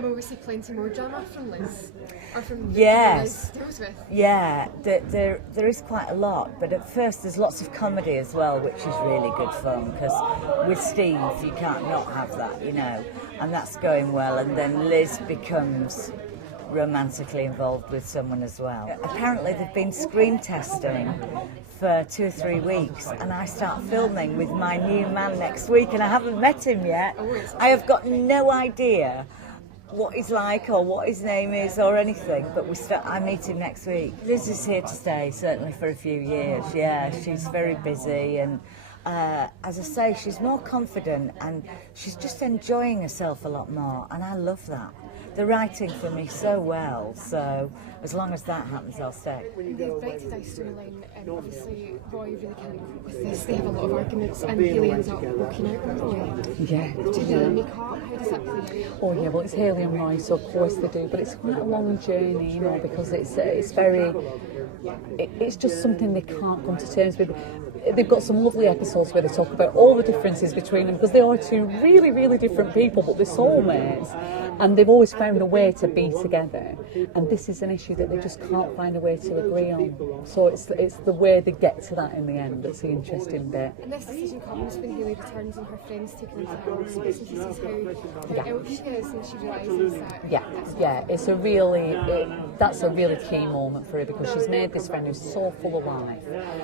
And will we see plenty more drama from Liz? Or from yes. Liz deals with? Yeah, there is quite a lot, but at first there's lots of comedy as well, which is really good fun, because with Steve you can't not have that, you know, and that's going well, and then Liz becomes romantically involved with someone as well. Apparently they've been screen testing for 2 or 3 weeks, and I start filming with my new man next week, and I haven't met him yet. I have got no idea what he's like or what his name is or anything, but I meet him next week. Liz is here to stay, certainly for a few years. Yeah, she's very busy, and as I say, she's more confident and she's just enjoying herself a lot more, and I love that. They're writing for me so well, so as long as that happens, I'll stay. The break-to-die storyline, obviously Roy really can't cope with this. They have a lot of arguments, and Hayley ends up walking out with Roy. Yeah. Do they make up? How does that play out? Oh yeah, well it's Hayley and Roy, so of course they do, but it's quite a long journey, you know, because it's very, it's just something they can't come to terms with. They've got some lovely episodes where they talk about all the differences between them, because they are two really, really different people, but they're soulmates, and they've always found a way to be together. And this is an issue that they just can't find a way to agree on. So it's the way they get to that in the end that's the interesting bit. And this decision comes when Hayley returns and her friends take her into the house, and she sees how ill she is, and she realises that. That's That's a really key moment for her, because she's made this friend who's so full of life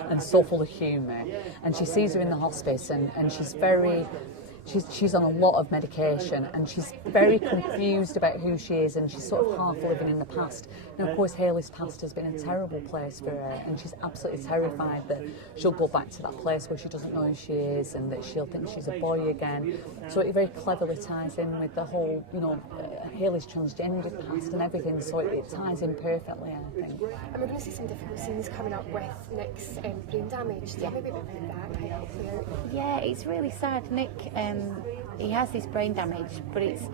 and so full of humour, and she sees her in the hospice, and she's on a lot of medication, and she's very confused about who she is, and she's sort of half living in the past. Now, of course, Hayley's past has been a terrible place for her, and she's absolutely terrified that she'll go back to that place where she doesn't know who she is, and that she'll think she's a boy again. So it very cleverly ties in with the whole, you know, Hayley's transgender past and everything, so it ties in perfectly, I think. And we're going to see some difficult scenes coming up with Nick's brain damage. Tell me a bit about that, how it'll play out. Yeah, it's really sad. Nick, he has this brain damage, but it's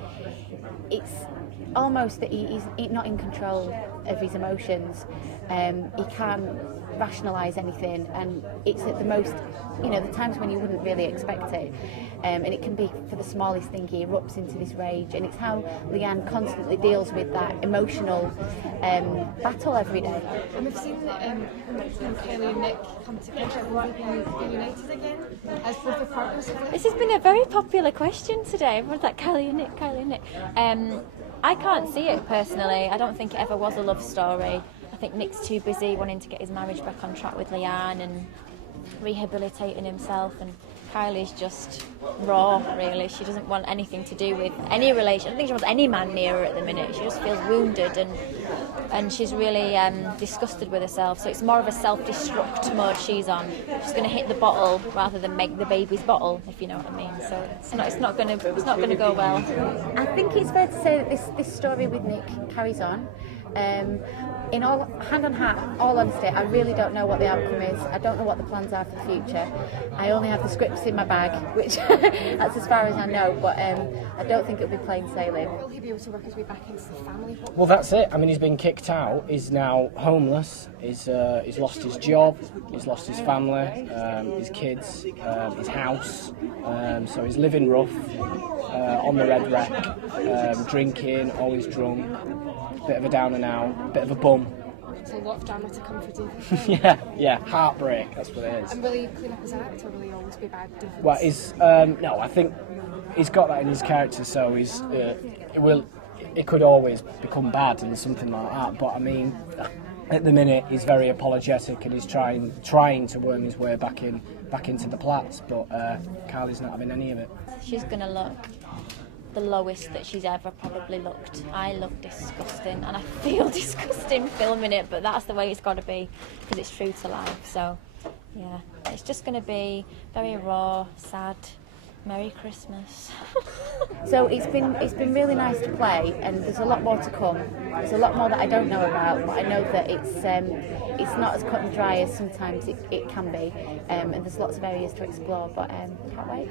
almost that he's not in control of his emotions. He can't rationalise anything, and it's at the most, you know, the times when you wouldn't really expect it. And it can be for the smallest thing, he erupts into this rage, and it's how Leanne constantly deals with that emotional battle every day. And we've seen Kylie and Nick come together. Will they be united again as both the partners of This has been a very popular question today. Everyone's like, Kylie and Nick, Kylie and Nick. I can't see it personally. I don't think it ever was a love story. I think Nick's too busy wanting to get his marriage back on track with Leanne and rehabilitating himself, and Kylie's just raw, really. She doesn't want anything to do with any relation. I don't think she wants any man near her at the minute. She just feels wounded, and she's really disgusted with herself. So it's more of a self-destruct mode she's on. She's going to hit the bottle rather than make the baby's bottle, if you know what I mean. So it's not going to go well. I think it's fair to say that this story with Nick carries on. In all hand on heart, all honesty, I really don't know what the outcome is. I don't know what the plans are for the future. I only have the scripts in my bag, which that's as far as I know, but I don't think it'll be plain sailing. Will he be able to work his way back into the family? Well, that's it. I mean, he's been kicked out. He's now homeless. He's lost his job. He's lost his family, his kids, his house. So he's living rough, on the red wreck, drinking, always drunk. Bit of a down and out, bit of a bum. It's a lot of drama to come for David. yeah, heartbreak, that's what it is. And will he clean up his act, or will he always be bad David? Well, no, I think he's got that in his character, so it could always become bad and something like that, but I mean, at the minute he's very apologetic, and he's trying to worm his way back into the Platts, but Kylie's not having any of it. She's going to look the lowest that she's ever probably looked. I look disgusting, and I feel disgusting filming it, but that's the way it's got to be, because it's true to life. So yeah, it's just going to be very raw, sad. Merry Christmas. So it's been really nice to play, and there's a lot more to come. There's a lot more that I don't know about, but I know that it's not as cut and dry as sometimes it can be, and there's lots of areas to explore, but can't wait.